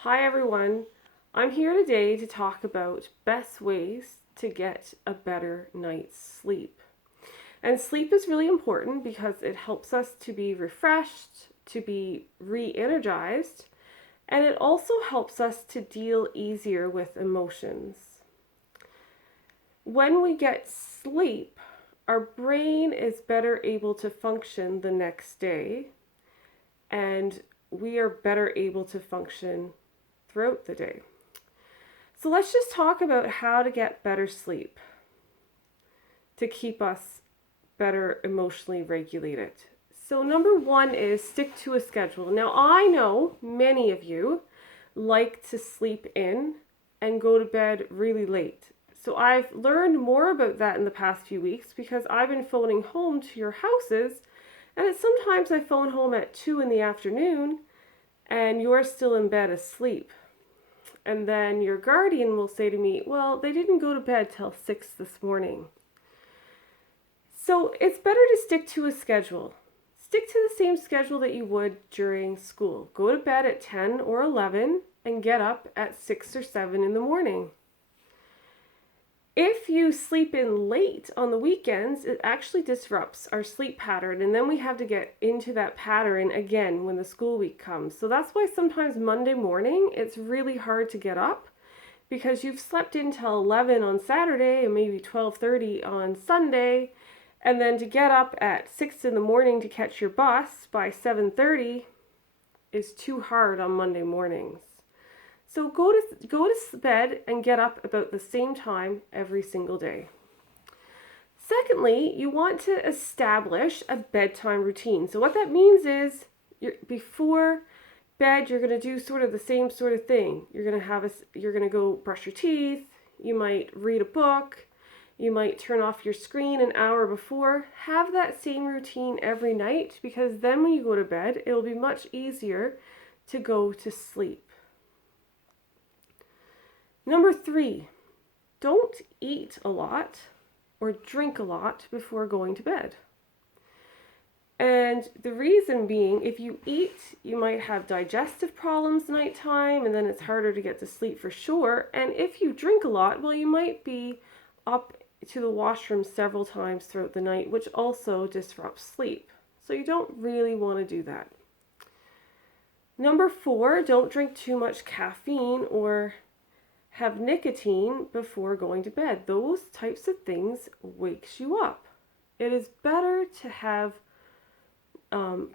Hi everyone, I'm here today to talk about best ways to get a better night's sleep. And sleep is really important because it helps us to be refreshed, to be re energized, and it also helps us to deal easier with emotions. When we get sleep, our brain is better able to function the next day, and we are better able to function throughout the day. So let's just talk about how to get better sleep to keep us better emotionally regulated. So, number one is stick to a schedule. Now, I know many of you like to sleep in and go to bed really late. So, I've learned more about that in the past few weeks because I've been phoning home to your houses, and sometimes I phone home at 2 in the afternoon and you're still in bed asleep. And then your guardian will say to me, well, they didn't go to bed till 6 this morning. So it's better to stick to a schedule. Stick to the same schedule that you would during school. Go to bed at 10 or 11 and get up at 6 or 7 in the morning. If you sleep in late on the weekends, it actually disrupts our sleep pattern, and then we have to get into that pattern again when the school week comes. So that's why sometimes Monday morning it's really hard to get up because you've slept in till 11 on Saturday and maybe 12:30 on Sunday, and then to get up at 6 in the morning to catch your bus by 7:30 is too hard on Monday mornings. So go to bed and get up about the same time every single day. Secondly, you want to establish a bedtime routine. So what that means is before bed, you're going to do sort of the same sort of thing. You're going to go brush your teeth, you might read a book, you might turn off your screen an hour before. Have that same routine every night because then when you go to bed, it will be much easier to go to sleep. Number 3, don't eat a lot or drink a lot before going to bed. And the reason being, if you eat, you might have digestive problems nighttime, and then it's harder to get to sleep for sure. And if you drink a lot, well, you might be up to the washroom several times throughout the night, which also disrupts sleep. So you don't really want to do that. Number 4, don't drink too much caffeine or have nicotine before going to bed. Those types of things wakes you up. It is better to have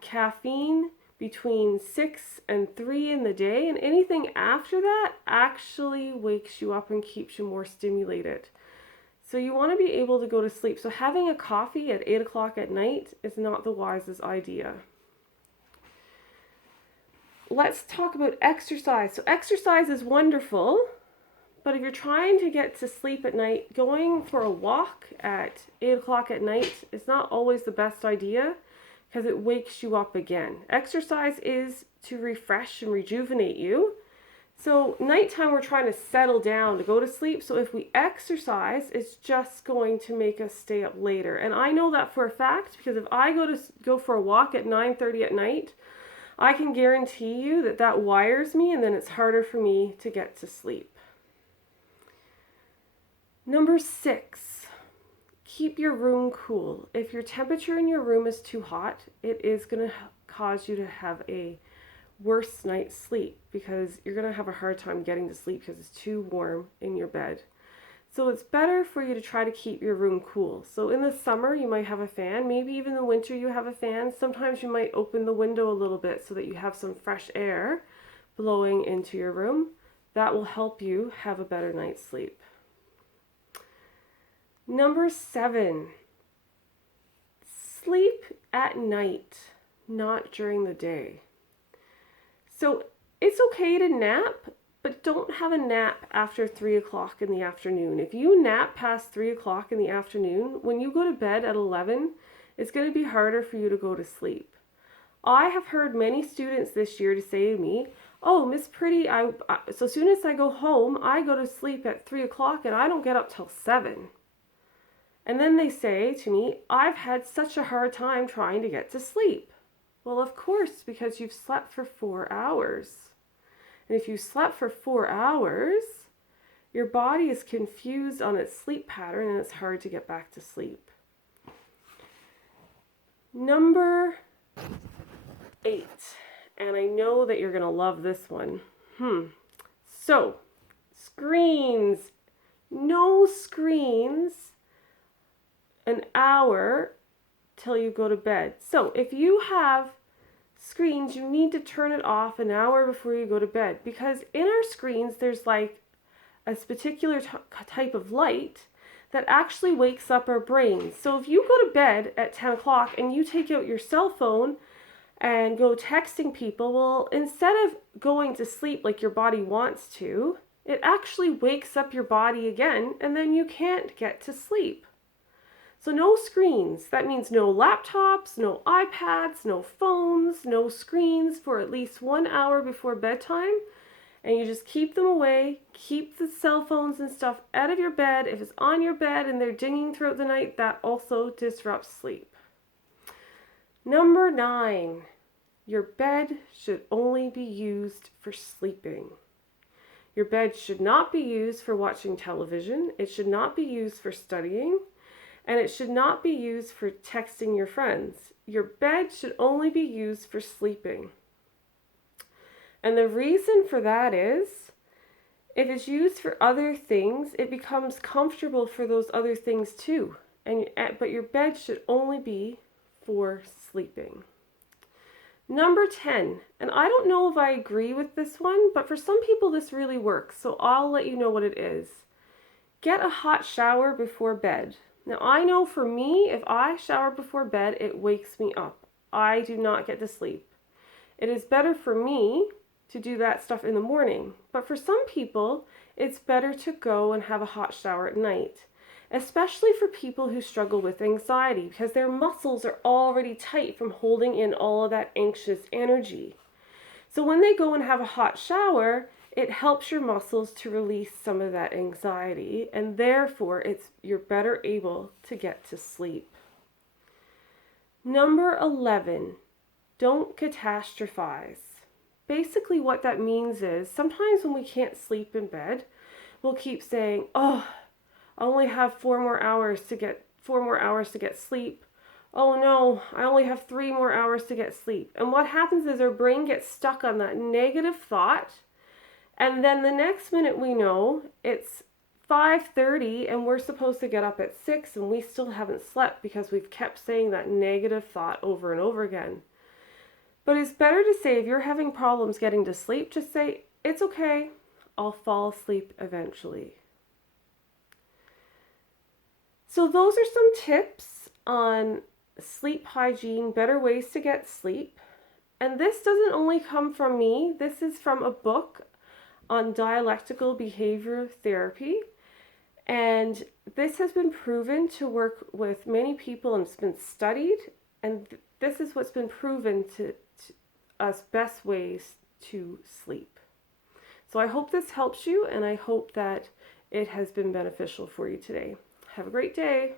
caffeine between 6 and 3 in the day, and anything after that actually wakes you up and keeps you more stimulated. So you want to be able to go to sleep. So having a coffee at 8 o'clock at night is not the wisest idea. Let's talk about exercise. So exercise is wonderful, but if you're trying to get to sleep at night, going for a walk at 8 o'clock at night is not always the best idea because it wakes you up again. Exercise is to refresh and rejuvenate you. So nighttime we're trying to settle down to go to sleep. So if we exercise, it's just going to make us stay up later. And I know that for a fact because if I go for a walk at 9:30 at night, I can guarantee you that that wires me and then it's harder for me to get to sleep. Number 6, keep your room cool. If your temperature in your room is too hot, it is going to cause you to have a worse night's sleep because you're going to have a hard time getting to sleep because it's too warm in your bed. So it's better for you to try to keep your room cool. So in the summer, you might have a fan. Maybe even in the winter, you have a fan. Sometimes you might open the window a little bit so that you have some fresh air blowing into your room. That will help you have a better night's sleep. Number 7, sleep at night, not during the day. So it's okay to nap, but don't have a nap after 3 o'clock in the afternoon. If you nap past 3 o'clock in the afternoon, when you go to bed at 11, it's going to be harder for you to go to sleep. I have heard many students this year to say to me, oh, Miss Pretty, so as soon as I go home, I go to sleep at 3 o'clock and I don't get up till 7. And then they say to me, I've had such a hard time trying to get to sleep. Well, of course, because you've slept for 4 hours. And if you slept for 4 hours, your body is confused on its sleep pattern and it's hard to get back to sleep. Number 8, and I know that you're going to love this one. So, screens. No screens an hour till you go to bed. So, if you have screens, you need to turn it off an hour before you go to bed, because in our screens there's like a particular type of light that actually wakes up our brains. So if you go to bed at 10 o'clock and you take out your cell phone and go texting people, well, instead of going to sleep like your body wants to, it actually wakes up your body again, and then you can't get to sleep. So no screens. That means no laptops, no iPads, no phones, no screens for at least 1 hour before bedtime. And you just keep them away, keep the cell phones and stuff out of your bed. If it's on your bed and they're dinging throughout the night, that also disrupts sleep. Number 9, your bed should only be used for sleeping. Your bed should not be used for watching television. It should not be used for studying. And it should not be used for texting your friends. Your bed should only be used for sleeping. And the reason for that is, if it's used for other things, it becomes comfortable for those other things too. But your bed should only be for sleeping. Number 10, and I don't know if I agree with this one, but for some people this really works, so I'll let you know what it is. Get a hot shower before bed. Now I know for me, if I shower before bed, it wakes me up. I do not get to sleep. It is better for me to do that stuff in the morning. But for some people, it's better to go and have a hot shower at night, especially for people who struggle with anxiety, because their muscles are already tight from holding in all of that anxious energy. So when they go and have a hot shower, it helps your muscles to release some of that anxiety, and therefore you're better able to get to sleep. Number 11, don't catastrophize. Basically what that means is sometimes when we can't sleep in bed, we'll keep saying, oh, I only have 4 more hours to get sleep. Oh no, I only have 3 more hours to get sleep. And what happens is our brain gets stuck on that negative thought. And then the next minute we know it's 5:30 and we're supposed to get up at 6 and we still haven't slept because we've kept saying that negative thought over and over again. But it's better to say, if you're having problems getting to sleep, just say, it's okay, I'll fall asleep eventually. So those are some tips on sleep hygiene, better ways to get sleep. And this doesn't only come from me, this is from a book on dialectical behavior therapy. And this has been proven to work with many people and it's been studied. And this is what's been proven to us best ways to sleep. So I hope this helps you, and I hope that it has been beneficial for you today. Have a great day.